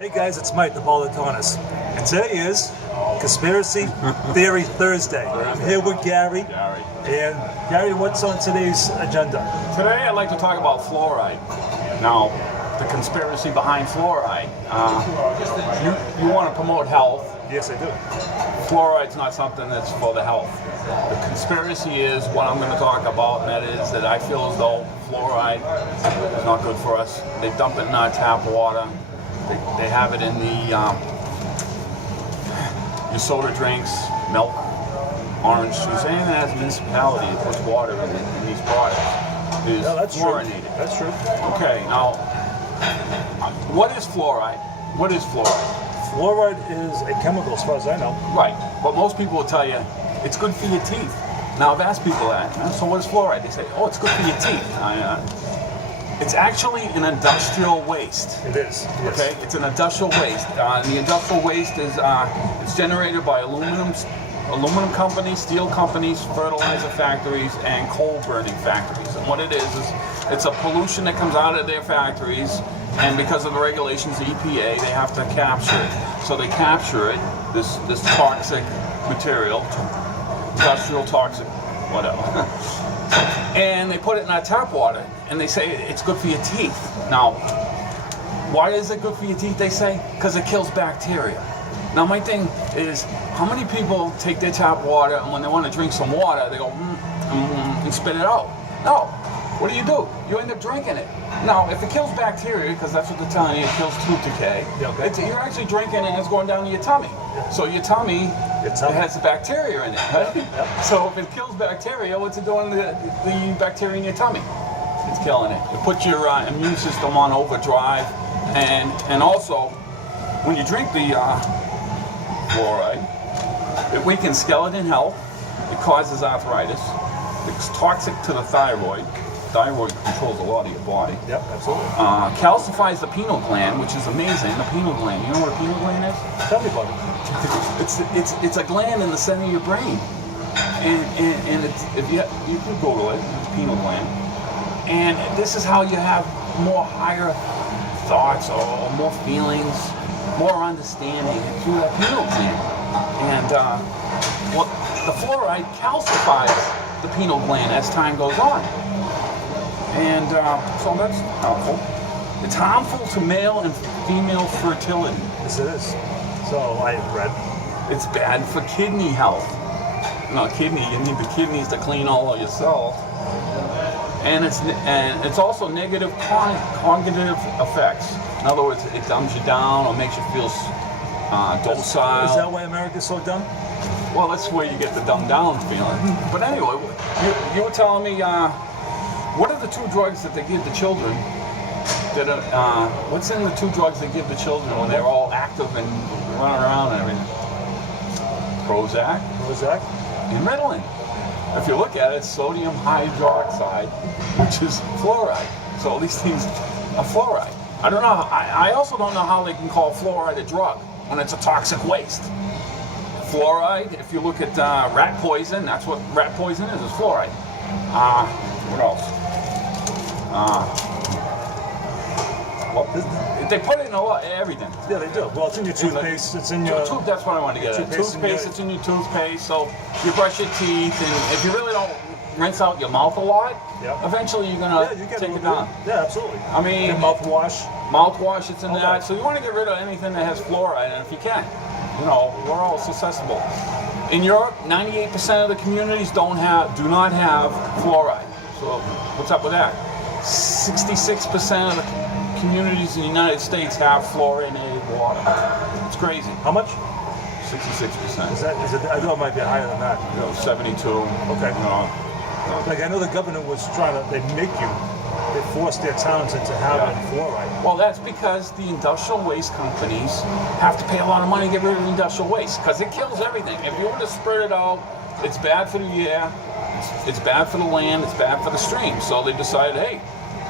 Hey guys, it's Mike, the Baldadonis. And today is Conspiracy Theory Thursday. I'm here with Gary. And Gary, what's on today's agenda? Today I'd like to talk about fluoride. Now, the conspiracy behind fluoride. You want to promote health. Yes, I do. Fluoride's not something that's for the health. The conspiracy is what I'm going to talk about, and that is that I feel as though fluoride is not good for us. They dump it in our tap water. They have it in the your soda drinks, milk, orange juice, anything that has a municipality that puts water in these products is fluorinated. True. That's true. Okay, now, what is fluoride? What is fluoride? Fluoride is a chemical, as far as I know. Right, but most people will tell you it's good for your teeth. Now, I've asked people that, so what is fluoride? They say, oh, it's good for your teeth. It's actually an industrial waste. It is. Yes. Okay, it's an industrial waste. The industrial waste is it's generated by aluminum companies, steel companies, fertilizer factories, and coal burning factories. And what it is it's a pollution that comes out of their factories, and because of the regulations, the EPA, they have to capture it. So they capture it, this toxic material, industrial toxic, whatever. And they put it in our tap water, and they say it's good for your teeth. Now, why is it good for your teeth, they say? Because it kills bacteria. Now, my thing is, how many people take their tap water, and when they want to drink some water, they go, and spit it out? No. What do? You end up drinking it. Now, if it kills bacteria, because that's what they're telling you, it kills tooth decay, you're actually drinking it and it's going down to your tummy. So your tummy it has the bacteria in it, right? Yep. So if it kills bacteria, what's it doing to the bacteria in your tummy? It's killing it. It puts your immune system on overdrive, and also, when you drink the fluoride, it weakens skeleton health, it causes arthritis, it's toxic to the thyroid. Thyroid controls a lot of your body. Yep, absolutely. Calcifies the pineal gland, which is amazing. The pineal gland, you know what a pineal gland is? Tell me about it. It's a gland in the center of your brain, and it's, if you can Google it, it's pineal gland, and this is how you have more higher thoughts or more feelings, more understanding through that pineal gland. And well, the fluoride calcifies the pineal gland as time goes on. And so that's helpful. It's harmful to male and female fertility. Yes, it is. So I read. It's bad for kidney health. No, you need the kidneys to clean all of your cells. And it's also negative cognitive effects. In other words, it dumbs you down or makes you feel docile. Is that why America's so dumb? Well, that's where you get the dumbed down feeling. But anyway, you were telling me, what are the two drugs that they give the children? What's in the two drugs they give the children when they're all active and running around and everything? Prozac. And Ritalin. If you look at it, it's sodium hydroxide, which is fluoride. So these things are fluoride. I don't know. I also don't know how they can call fluoride a drug when it's a toxic waste. Fluoride, if you look at rat poison, that's what rat poison is fluoride. What else? Well, they put it in everything. Yeah, they do. Well, it's in your toothpaste. It's in your toothpaste. That's what I wanted to get at. Toothpaste. It's in your toothpaste. So you brush your teeth, and if you really don't rinse out your mouth a lot, eventually you're gonna take it down. Yeah, absolutely. I mean, your mouthwash. Mouthwash. It's in that. So you want to get rid of anything that has fluoride, and if you can, we're all susceptible. In Europe, 98% of the communities do not have fluoride. So what's up with that? 66% of the communities in the United States have fluorinated water. It's crazy. How much? 66%. Is it? I thought it might be higher than that. 72. Okay. Like I know the governor was trying to. They forced their towns into having fluoride. Well, that's because the industrial waste companies have to pay a lot of money to get rid of the industrial waste because it kills everything. If you were to spread it out, it's bad for the air, it's bad for the land, it's bad for the stream. So they decided, hey,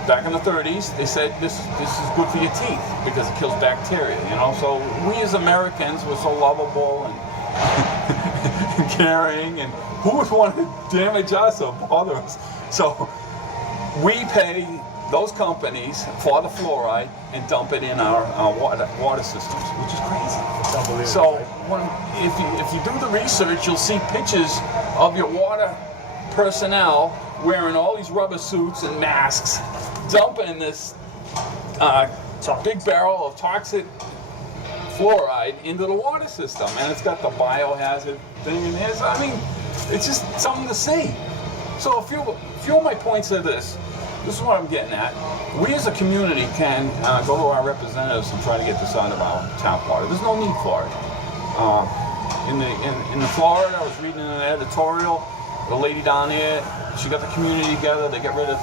back in the 30s, they said this is good for your teeth because it kills bacteria. So we as Americans were so lovable and caring, and who would want to damage us or bother us? So we pay those companies for the fluoride and dump it in our water systems, which is crazy. It's unbelievable. So right? if you do the research, you'll see pictures of your water personnel wearing all these rubber suits and masks, dumping this big barrel of toxic fluoride into the water system, and it's got the biohazard thing in here. So, I mean, it's just something to see. So a few of my points are this. This is what I'm getting at. We as a community can go to our representatives and try to get this out of our tap water. There's no need for it. In the Florida, I was reading an editorial. The lady down here, she got the community together. They get rid of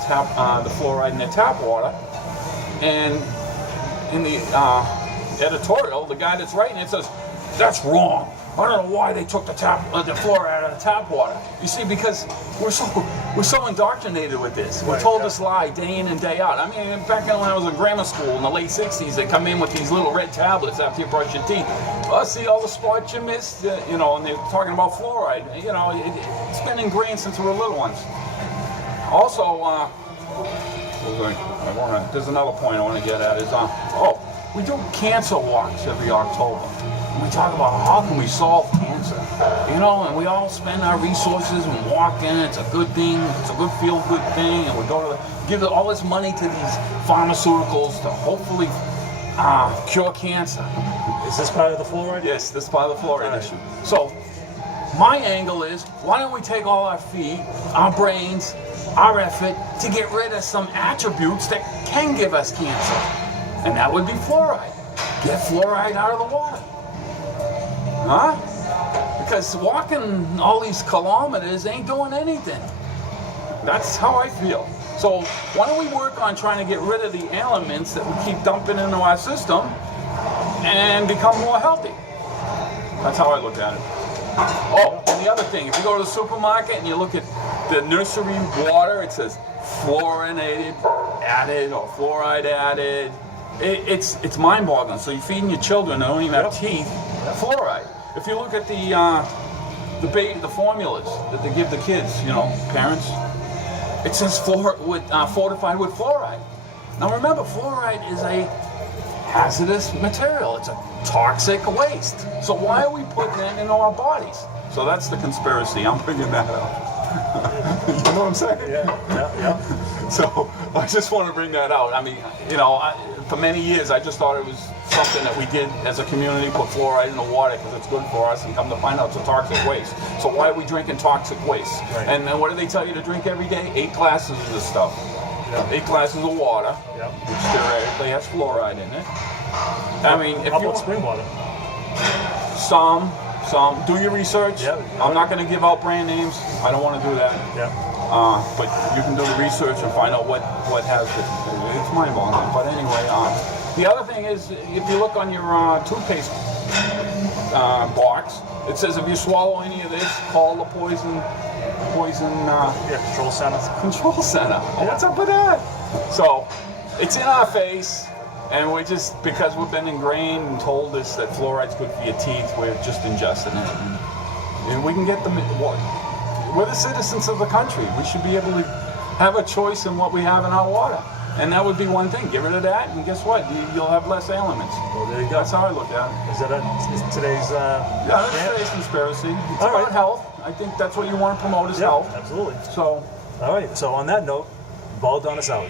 the fluoride in their tap water. And in the editorial, the guy that's writing it says, "That's wrong. I don't know why they took the fluoride out of the tap water." You see, because we're so indoctrinated with this. We're told this lie day in and day out. I mean, back when I was in grammar school in the late '60s, they come in with these little red tablets after you brush your teeth. Oh, see all the spots you missed, you know, and they're talking about fluoride. You know, it's been ingrained since we were little ones. Also, there's another point I want to get at is, we do cancer walks every October. And we talk about how can we solve cancer, you know, and we all spend our resources and walk in. It's a good thing. It's a good feel-good thing, and we go to give all this money to these pharmaceuticals to hopefully cure cancer. Is this part of the fluoride? Yes, this is part of the fluoride issue. So my angle is, why don't we take all our feet, our brains, our effort to get rid of some attributes that can give us cancer? And that would be fluoride. Get fluoride out of the water. Huh? Because walking all these kilometers ain't doing anything. That's how I feel. So why don't we work on trying to get rid of the elements that we keep dumping into our system and become more healthy? That's how I look at it. Oh, and the other thing, if you go to the supermarket and you look at the nursery water, it says fluorinated, added, or fluoride added. It's mind-boggling. So you're feeding your children that don't even have teeth fluoride. If you look at the formulas that they give the kids, you know, parents, it says fortified with fluoride. Now remember, fluoride is a hazardous material. It's a toxic waste. So why are we putting it into our bodies? So that's the conspiracy. I'm bringing that up. You know what I'm saying? Yeah. So I just want to bring that out. I mean, you know, for many years I just thought it was something that we did as a community, put fluoride in the water because it's good for us, and come to find out it's a toxic waste. So why are we drinking toxic waste? Right. And then what do they tell you to drink every day? 8 glasses of this stuff. Yeah. 8 glasses of water, Yeah. which theoretically has fluoride in it. I mean, if How you about spring water? some, do your research. Yeah. I'm not going to give out brand names. I don't want to do that. Yeah. But you can do the research and find out what has it. It's mind-boggling. But anyway, the other thing is, if you look on your toothpaste box, it says if you swallow any of this, call the poison. Control center. Control center. Oh, what's up with that? So it's in our face, and we're just, because we've been ingrained and told us that fluoride's good for your teeth, we're just ingesting it. And we can get them. We're the citizens of the country. We should be able to have a choice in what we have in our water. And that would be one thing. Get rid of that, and guess what? You'll have less ailments. Well, there you go. That's how I look at it. Is that today's? Yeah, that's today's conspiracy. It's about health. I think that's what you want to promote is health. Absolutely. So. All right. So on that note, Baldadonis out.